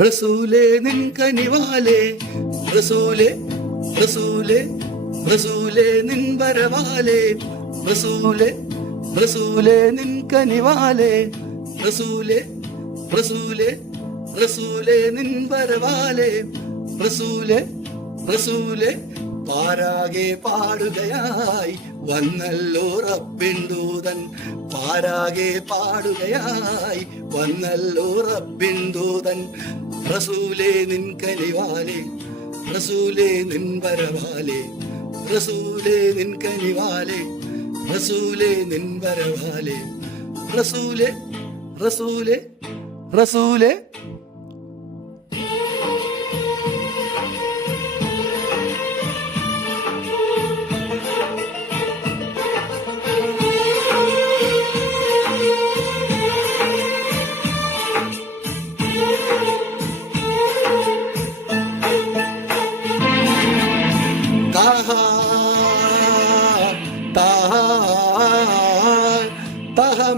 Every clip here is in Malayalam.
റസൂലേ നിൻ കനിവാലേ റസൂലേ റസൂലേ റസൂലേ നിൻ വരവാലേ റസൂലേ റസൂലേ നിൻ കനിവാലേ റസൂലേ റസൂലേ റസൂലേ നിൻ വരവാലേ റസൂലേ റസൂലേ പാരാകെ പാടുകയായി വന്നല്ലോ റബ്ബിൻ ദൂതൻ പാരാകെ പാടുകയായി വന്നല്ലോ റബ്ബിൻ ദൂതൻ റസൂലേ നിൻ കനിവാലേ റസൂലേ നിൻ വരവാലേ റസൂലേ നിൻ കനിവാലേ റസൂലേ നിൻ വരവാലേ റസൂലേ റസൂലേ റസൂലേ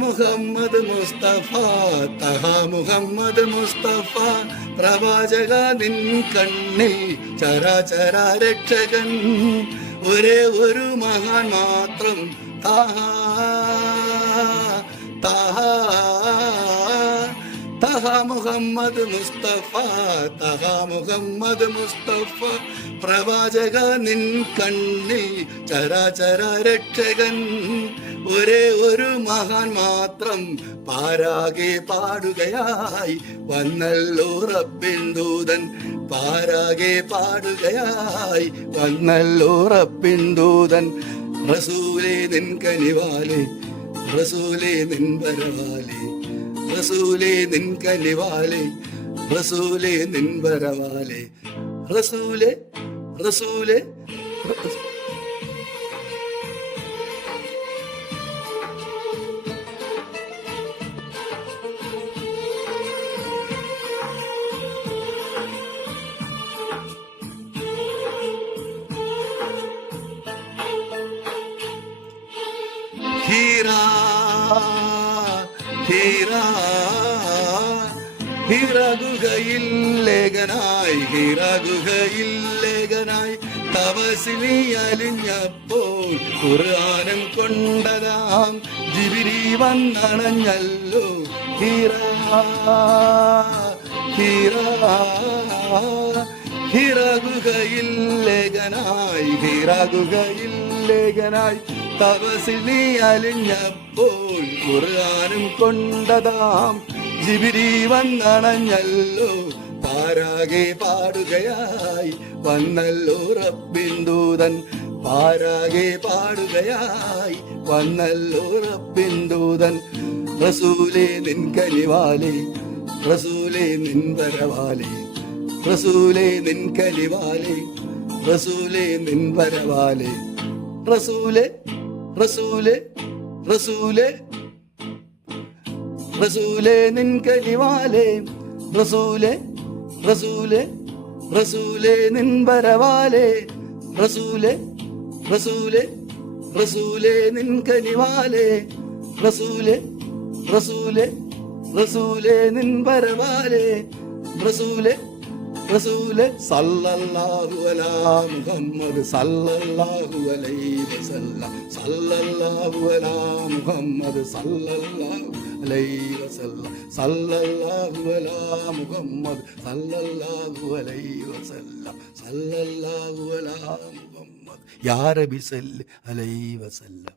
മുഹമ്മദ് മുസ്തഫ തഹ മുഹമ്മദ് മുസ്തഫ പ്രവാചക നിൻ കണ്ണിൽ ചരാചര രക്ഷകൻ ഒരേ ഒരു മഹാൻ മാത്രം തഹ തഹ തഹ മുഹമ്മദ് മുസ്തഫ തഹ മുഹമ്മദ് മുസ്തഫ പ്രവാചക നിൻ കണ്ണിൽ ചരാചര രക്ഷകൻ ഒരേ ഒരു മഹാൻ മാത്രം പാരാകെ പാടുകയായി വന്നല്ലോ റബ്ബിൻ ദൂതൻ പാരാകെ പാടുകയായി വന്നല്ലോ റബ്ബിൻ ദൂതൻ റസൂലേ നിൻ കനിവാലേ റസൂലേ നിൻ വരവാലേ റസൂലേ നിൻ കനിവാലേ റസൂലേ നിൻ വരവാലേ റസൂലേ റസൂലേ ഹീരാ ഹീരാ ഹീരാഗുഹയിൽ ലേഖനായി ഹീരാഗുഹയിൽ ലേഖനായി തപസിലി അലിഞ്ഞപ്പോൾ ഖുർആനും കൊണ്ടതാം ജിബ്രീ വന്നണഞ്ഞല്ലോ ഹീരാ ഹീരാ ഹീരാഗുഹയിൽ ലേഖനായി ഹീരാഗുഹയിൽ ലേഖനായി തപസിലി അലിഞ്ഞപ്പോൾ ഖുർആനും കൊണ്ടതാം ജിബ്രീ വന്നണഞ്ഞല്ലോ പാരാകെ പാടുകയായി വന്നല്ലോ റബ്ബിൻ ദൂതൻ പാരാകെ പാടുകയായി വന്നല്ലോ റബ്ബിൻ ദൂതൻ റസൂലേ നിൻ കനിവാലേ റസൂലേ നിൻ വരവാലേ റസൂലേ നിൻ കനിവാലേ റസൂലേ നിൻ വരവാലേ റസൂലേ റസൂലേ റസൂലേ റസൂലേ നിൻ കനിവാലേ റസൂലേ റസൂലേ റസൂലേ നിൻ വരവാലേ റസൂലേ റസൂലേ റസൂലേ നിൻ കനിവാലേ റസൂലേ റസൂലേ റസൂലേ നിൻ വരവാലേ റസൂലേ റസൂലേ സല്ലല്ലാഹു അലാ മുഹമ്മദ് സല്ലല്ലാഹു അലൈഹി വസല്ലം സല്ലല്ലാഹു അലാ മുഹമ്മദ് സല്ലല്ലാഹു അലൈഹി വസല്ലം സല്ലല്ലാഹു അലാ മുഹമ്മദ് സല്ലല്ലാഹു അലൈഹി വസല്ലം സല്ലല്ലാഹു അലാ മുഹമ്മദ് യാ റബ്ബി സല്ലി അലൈഹി വസല്ലം